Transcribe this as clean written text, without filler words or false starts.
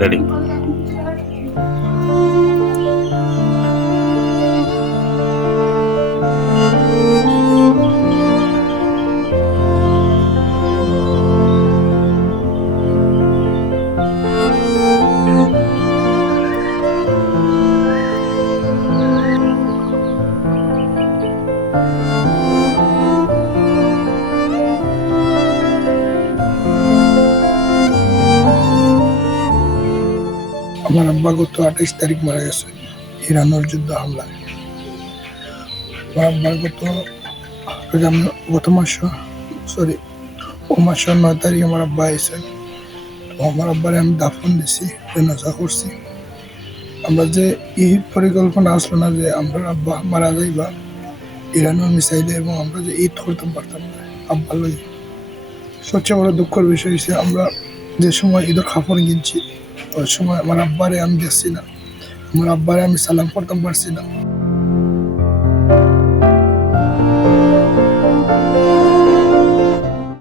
Ready. আমার আব্বা গত 28 তারিখ মারা গেছে ইরানের যুদ্ধ হামলায়। আমার আব্বার গত মাস ও মাসের 9 তারিখ আমার আব্বা আইসে। তো আমার আব্বারে আমি দাফন দিছি, জানাজা করছি। আমরা যে এই পরিকল্পনা আসলো না যে আমরা আব্বা মারা যাইবা ইরানের মিসাইলে এবং আমরা যে ঈদ করতাম পারতাম না আব্বা লই। সবচেয়ে বড় দুঃখের বিষয় হচ্ছে আমরা যে সময় ঈদের কাপড় কিনছি ওই সময় আমার আব্বারে আমি দেখছি না, আমার আব্বারে আমি সালাম করতাম পারছি না।